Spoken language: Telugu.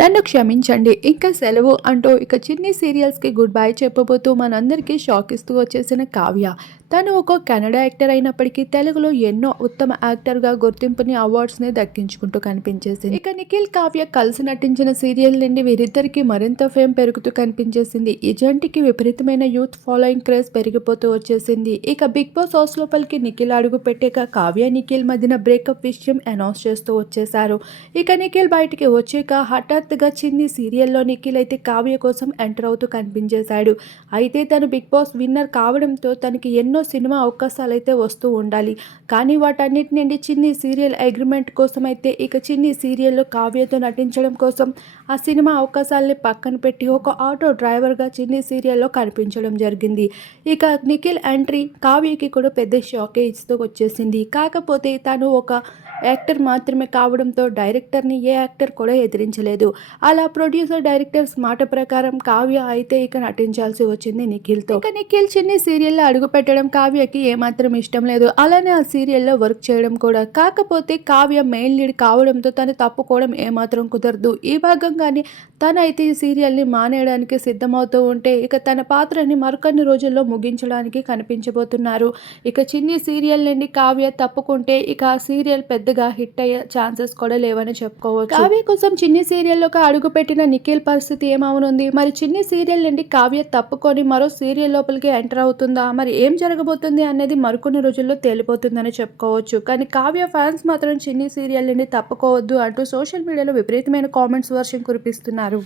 నన్ను క్షమించండి ఇంకా సెలవు అంటూ ఇక చిన్ని సీరియల్స్కి గుడ్ బై చెప్పబోతూ మనందరికీ షాక్ ఇస్తూ వచ్చేసిన కావ్య. తను ఒక కన్నడ యాక్టర్ అయినప్పటికీ తెలుగులో ఎన్నో ఉత్తమ యాక్టర్గా గుర్తింపుని అవార్డ్స్ని దక్కించుకుంటూ కనిపించేసింది. ఇక నిఖిల్ కావ్య కలిసి నటించిన సీరియల్ నుండి వీరిద్దరికి మరింత ఫేమ్ పెరుగుతూ కనిపించేసింది. ఈ జంటికి విపరీతమైన యూత్ ఫాలోయింగ్ క్రేజ్ పెరిగిపోతూ వచ్చేసింది. ఇక బిగ్ బాస్ హౌస్ లోపలికి నిఖిల్ అడుగు పెట్టాక కావ్య నిఖిల్ మధ్యన బ్రేకప్ విషయం అనౌన్స్ చేస్తూ వచ్చేశారు. ఇక నిఖిల్ బయటికి వచ్చాక హఠాత్తుగా చిన్ని సీరియల్లో నిఖిల్ అయితే కావ్య కోసం ఎంటర్ అవుతూ కనిపించేశాడు. అయితే తను బిగ్ బాస్ విన్నర్ కావడంతో తనకి ఎన్నో సినిమా అవకాశాలు అయితే వస్తూ ఉండాలి. కానీ వాటన్నిటి నుండి చిన్ని సీరియల్ అగ్రిమెంట్ కోసం అయితే ఇక చిన్ని సీరియల్లో కావ్యతో నటించడం కోసం ఆ సినిమా అవకాశాలని పక్కన పెట్టి ఒక ఆటో డ్రైవర్గా చిన్ని సీరియల్లో కనిపించడం జరిగింది. ఇక నిఖిల్ ఎంట్రీ కావ్యకి కూడా పెద్ద షాకే ఇస్తూ వచ్చేసింది. కాకపోతే తను ఒక యాక్టర్ మాత్రమే కావడంతో డైరెక్టర్ని ఏ యాక్టర్ కూడా ఎదిరించలేదు. అలా ప్రొడ్యూసర్ డైరెక్టర్స్ మాట ప్రకారం కావ్య అయితే ఇక నటించాల్సి వచ్చింది నిఖిల్తో. ఇక నిఖిల్ చిన్ని సీరియల్లో అడుగు పెట్టడం కావ్యకి ఏమాత్రం ఇష్టం లేదు. అలానే ఆ సీరియల్లో వర్క్ చేయడం కూడా. కాకపోతే కావ్య మెయిన్ లీడ్ కావడంతో తను తప్పుకోవడం ఏమాత్రం కుదరదు. ఈ భాగంగానే తనైతే ఈ సీరియల్ని మానేయడానికి సిద్ధమవుతూ ఉంటే ఇక తన పాత్రని మరికొన్ని రోజుల్లో ముగించడానికి కనిపించబోతున్నారు. ఇక చిన్ని సీరియల్ నుండి కావ్య తప్పుకుంటే ఇక ఆ సీరియల్ పెద్దగా హిట్ అయ్యే ఛాన్సెస్ కూడా లేవని చెప్పుకోవచ్చు. కావ్య కోసం చిన్ని సీరియల్లోకి అడుగు పెట్టిన నిఖిల్ పరిస్థితి ఏమవనుంది? మరి చిన్ని సీరియల్ నుండి కావ్య తప్పుకొని మరో సీరియల్ లోపలికి ఎంటర్ అవుతుందా? మరి ఏం జరగబోతుంది అనేది మరికొన్ని రోజుల్లో తేలిపోతుందని చెప్పుకోవచ్చు. కానీ కావ్య ఫ్యాన్స్ మాత్రం చిన్ని సీరియల్ నుండి తప్పుకోవద్దు అంటూ సోషల్ మీడియాలో విపరీతమైన కామెంట్స్ వర్షం కురిపిస్తున్నారు.